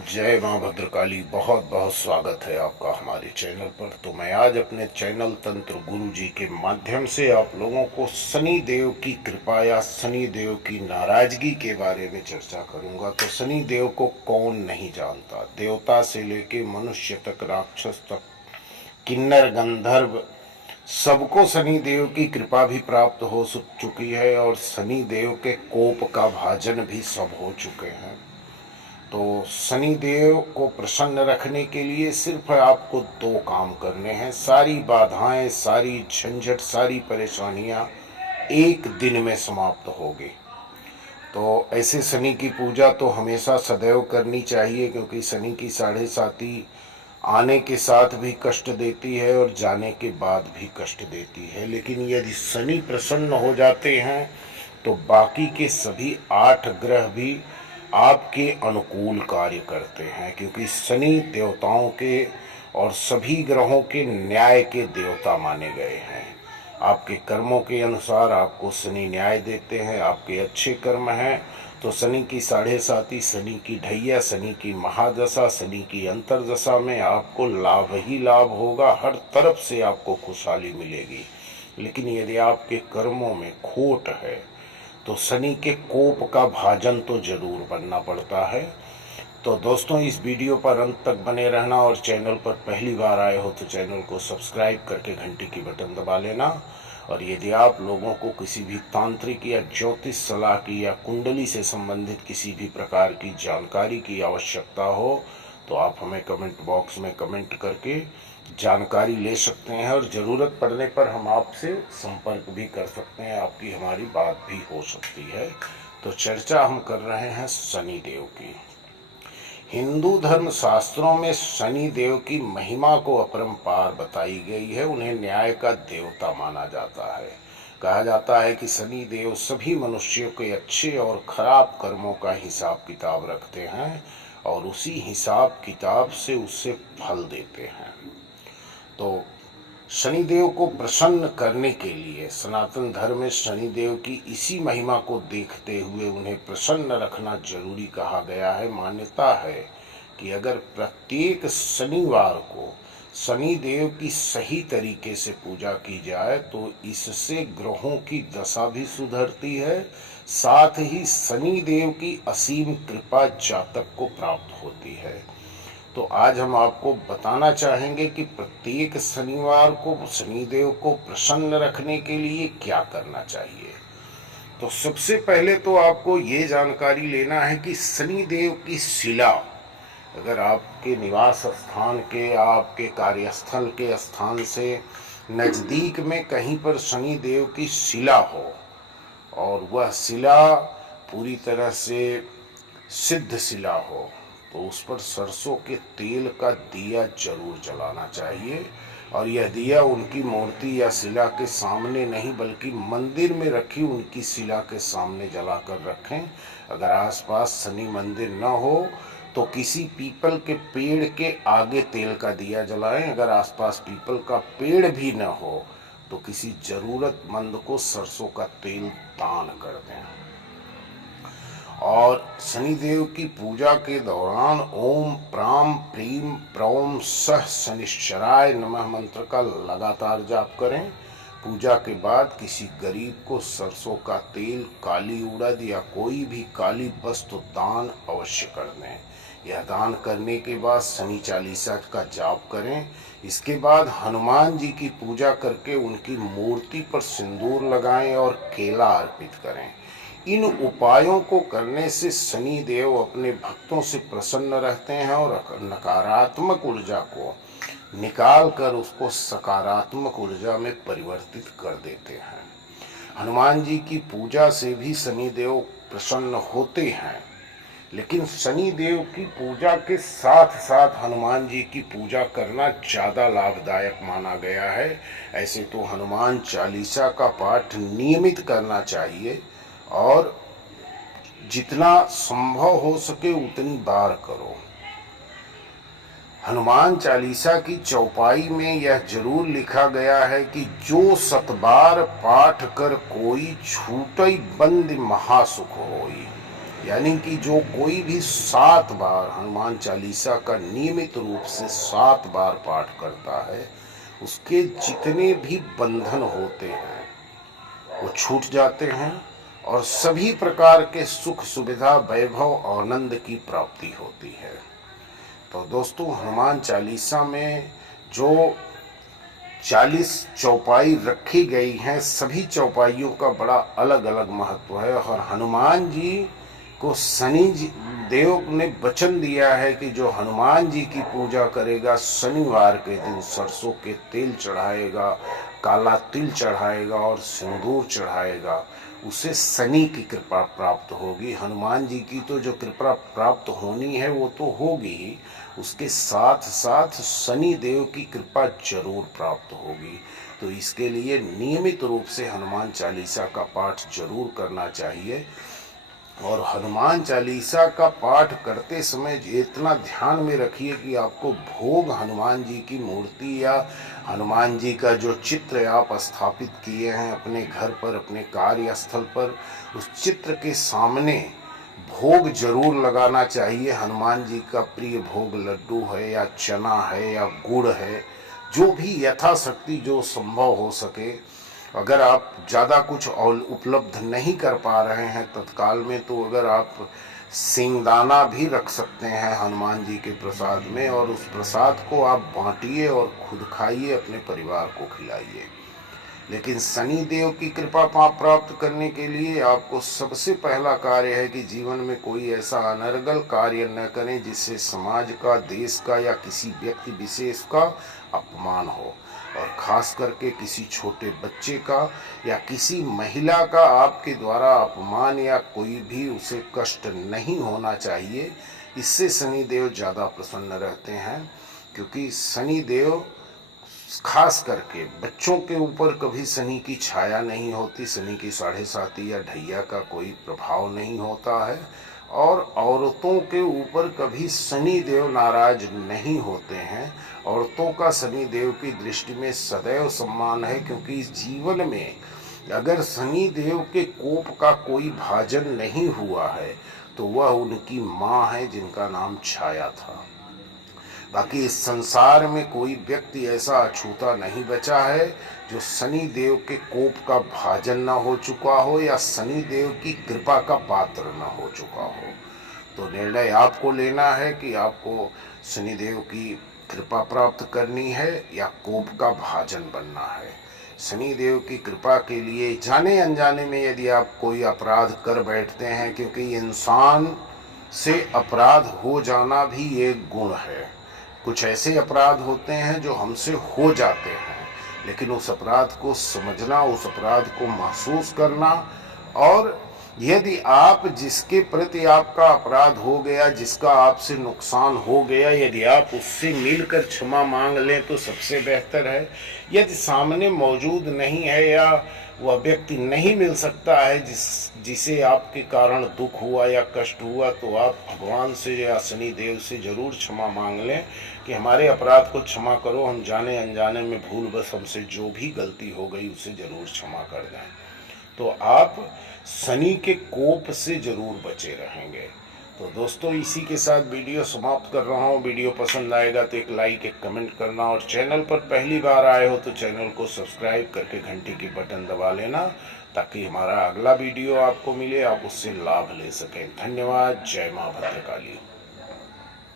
जय मां भद्रकाली। बहुत बहुत स्वागत है आपका हमारे चैनल पर। तो मैं आज अपने चैनल तंत्र गुरु जी के माध्यम से आप लोगों को शनि देव की कृपा या शनि देव की नाराजगी के बारे में चर्चा करूंगा। तो शनि देव को कौन नहीं जानता, देवता से लेके मनुष्य तक, राक्षस तक, किन्नर गंधर्व, सबको शनि देव की कृपा भी प्राप्त हो चुकी है और शनि देव के कोप का भाजन भी सब हो चुके हैं। तो शनि देव को प्रसन्न रखने के लिए सिर्फ आपको दो काम करने हैं। सारी बाधाएं, सारी झंझट, सारी परेशानियां एक दिन में समाप्त होगी। तो ऐसे शनि की पूजा तो हमेशा सदैव करनी चाहिए, क्योंकि शनि की साढ़े साती आने के साथ भी कष्ट देती है और जाने के बाद भी कष्ट देती है। लेकिन यदि शनि प्रसन्न हो जाते हैं तो बाकी के सभी 8 ग्रह भी आपके अनुकूल कार्य करते हैं, क्योंकि शनि देवताओं के और सभी ग्रहों के न्याय के देवता माने गए हैं। आपके कर्मों के अनुसार आपको शनि न्याय देते हैं। आपके अच्छे कर्म हैं तो शनि की साढ़े साती, शनि की ढैया, शनि की महादशा, शनि की अंतरदशा में आपको लाभ ही लाभ होगा। हर तरफ से आपको खुशहाली मिलेगी। लेकिन यदि आपके कर्मों में खोट है तो शनि के कोप का भाजन तो जरूर बनना पड़ता है। तो दोस्तों, इस वीडियो पर अंत तक बने रहना और चैनल पर पहली बार आए हो तो चैनल को सब्सक्राइब करके घंटी की बटन दबा लेना। और यदि आप लोगों को किसी भी तांत्रिक या ज्योतिष सलाह की या कुंडली से संबंधित किसी भी प्रकार की जानकारी की आवश्यकता हो तो आप हमें कमेंट बॉक्स में कमेंट करके जानकारी ले सकते हैं और ज़रूरत पड़ने पर हम आपसे संपर्क भी कर सकते हैं। आपकी हमारी बात भी हो सकती है। तो चर्चा हम कर रहे हैं शनि देव की। हिंदू धर्म शास्त्रों में शनि देव की महिमा को अपरंपार बताई गई है। उन्हें न्याय का देवता माना जाता है। कहा जाता है कि शनि देव सभी मनुष्यों के अच्छे और खराब कर्मों का हिसाब किताब रखते हैं और उसी हिसाब किताब से उससे फल देते हैं। तो शनिदेव को प्रसन्न करने के लिए सनातन धर्म में शनिदेव की इसी महिमा को देखते हुए उन्हें प्रसन्न रखना जरूरी कहा गया है। मान्यता है कि अगर प्रत्येक शनिवार को शनिदेव की सही तरीके से पूजा की जाए तो इससे ग्रहों की दशा भी सुधरती है, साथ ही शनिदेव की असीम कृपा जातक को प्राप्त होती है। तो आज हम आपको बताना चाहेंगे कि प्रत्येक शनिवार को शनिदेव को प्रसन्न रखने के लिए क्या करना चाहिए। तो सबसे पहले तो आपको ये जानकारी लेना है कि शनिदेव की शिला अगर आपके निवास स्थान के, आपके कार्यस्थल के स्थान से नज़दीक में कहीं पर शनिदेव की शिला हो और वह शिला पूरी तरह से सिद्ध शिला हो तो उस पर सरसों के तेल का दिया जरूर जलाना चाहिए। और यह दिया उनकी मूर्ति या शिला के सामने नहीं बल्कि मंदिर में रखी उनकी शिला के सामने जलाकर रखें। अगर आसपास शनि मंदिर न हो तो किसी पीपल के पेड़ के आगे तेल का दिया जलाएं। अगर आसपास पीपल का पेड़ भी न हो तो किसी जरूरतमंद को सरसों का तेल दान कर दें। और शनिदेव की पूजा के दौरान ओम प्राम प्रीम प्रौम सह शनिश्चराय नमः मंत्र का लगातार जाप करें। पूजा के बाद किसी गरीब को सरसों का तेल, काली उड़द या कोई भी काली वस्तु दान अवश्य कर दें। यह दान करने के बाद शनि चालीसा का जाप करें। इसके बाद हनुमान जी की पूजा करके उनकी मूर्ति पर सिंदूर लगाएं और केला अर्पित करें। इन उपायों को करने से शनि देव अपने भक्तों से प्रसन्न रहते हैं और नकारात्मक ऊर्जा को निकाल कर उसको सकारात्मक ऊर्जा में परिवर्तित कर देते हैं। हनुमान जी की पूजा से भी शनि देव प्रसन्न होते हैं, लेकिन शनि देव की पूजा के साथ साथ हनुमान जी की पूजा करना ज़्यादा लाभदायक माना गया है। ऐसे तो हनुमान चालीसा का पाठ नियमित करना चाहिए और जितना संभव हो सके उतनी बार करो। हनुमान चालीसा की चौपाई में यह जरूर लिखा गया है कि जो 7 बार पाठ कर कोई छूटई बंद महासुख होई। यानी कि जो कोई भी 7 बार हनुमान चालीसा का नियमित रूप से 7 बार पाठ करता है, उसके जितने भी बंधन होते हैं वो छूट जाते हैं और सभी प्रकार के सुख सुविधा वैभव आनंद की प्राप्ति होती है। तो दोस्तों, हनुमान चालीसा में जो 40 चौपाई रखी गई हैं, सभी चौपाइयों का बड़ा अलग अलग महत्व है। और हनुमान जी को शनि देव ने वचन दिया है कि जो हनुमान जी की पूजा करेगा, शनिवार के दिन सरसों के तेल चढ़ाएगा, काला तिल चढ़ाएगा और सिंदूर चढ़ाएगा, उसे शनि की कृपा प्राप्त होगी। हनुमान जी की तो जो कृपा प्राप्त होनी है वो तो होगी ही, उसके साथ साथ शनि देव की कृपा जरूर प्राप्त होगी। तो इसके लिए नियमित रूप से हनुमान चालीसा का पाठ जरूर करना चाहिए। और हनुमान चालीसा का पाठ करते समय इतना ध्यान में रखिए कि आपको भोग हनुमान जी की मूर्ति या हनुमान जी का जो चित्र आप स्थापित किए हैं अपने घर पर, अपने कार्यस्थल पर, उस चित्र के सामने भोग जरूर लगाना चाहिए। हनुमान जी का प्रिय भोग लड्डू है या चना है या गुड़ है, जो भी यथाशक्ति जो संभव हो सके। अगर आप ज़्यादा कुछ और उपलब्ध नहीं कर पा रहे हैं तत्काल में, तो अगर आप सिंगदाना भी रख सकते हैं हनुमान जी के प्रसाद में, और उस प्रसाद को आप बांटिए और खुद खाइए, अपने परिवार को खिलाइए। लेकिन शनि देव की कृपा प्राप्त करने के लिए आपको सबसे पहला कार्य है कि जीवन में कोई ऐसा अनर्गल कार्य न करें जिससे समाज का, देश का या किसी व्यक्ति विशेष का अपमान हो, और खास करके किसी छोटे बच्चे का या किसी महिला का आपके द्वारा अपमान या कोई भी उसे कष्ट नहीं होना चाहिए। इससे शनि देव ज़्यादा प्रसन्न रहते हैं, क्योंकि शनि देव खास करके बच्चों के ऊपर कभी शनि की छाया नहीं होती, शनि की 7.5 या ढैया का कोई प्रभाव नहीं होता है, और औरतों के ऊपर कभी शनि देव नाराज नहीं होते हैं। औरतों का शनि देव की दृष्टि में सदैव सम्मान है, क्योंकि इस जीवन में अगर शनि देव के कोप का कोई भाजन नहीं हुआ है तो वह उनकी माँ है जिनका नाम छाया था। बाकी इस संसार में कोई व्यक्ति ऐसा अछूता नहीं बचा है जो शनि देव के कोप का भाजन न हो चुका हो या शनि देव की कृपा का पात्र न हो चुका हो। तो निर्णय आपको लेना है कि आपको शनि देव की कृपा प्राप्त करनी है या कोप का भाजन बनना है। शनि देव की कृपा के लिए जाने अनजाने में यदि आप कोई अपराध कर बैठते हैं, क्योंकि इंसान से अपराध हो जाना भी एक गुण है। कुछ ऐसे अपराध होते हैं जो हमसे हो जाते हैं, लेकिन उस अपराध को समझना, उस अपराध को महसूस करना, और यदि आप जिसके प्रति आपका अपराध हो गया, जिसका आपसे नुकसान हो गया, यदि आप उससे मिलकर क्षमा मांग लें तो सबसे बेहतर है। यदि सामने मौजूद नहीं है या वह व्यक्ति नहीं मिल सकता है जिसे आपके कारण दुख हुआ या कष्ट हुआ, तो आप भगवान से या शनि देव से जरूर क्षमा मांग लें कि हमारे अपराध को क्षमा करो, हम जाने अनजाने में भूल बस हमसे जो भी गलती हो गई उसे जरूर क्षमा कर दें। तो आप शनि के कोप से जरूर बचे रहेंगे। तो दोस्तों, इसी के साथ वीडियो समाप्त कर रहा हूँ। वीडियो पसंद आएगा तो एक लाइक, एक कमेंट करना, और चैनल पर पहली बार आए हो तो चैनल को सब्सक्राइब करके घंटी की बटन दबा लेना, ताकि हमारा अगला वीडियो आपको मिले, आप उससे लाभ ले सकें। धन्यवाद। जय मां भद्रकाली।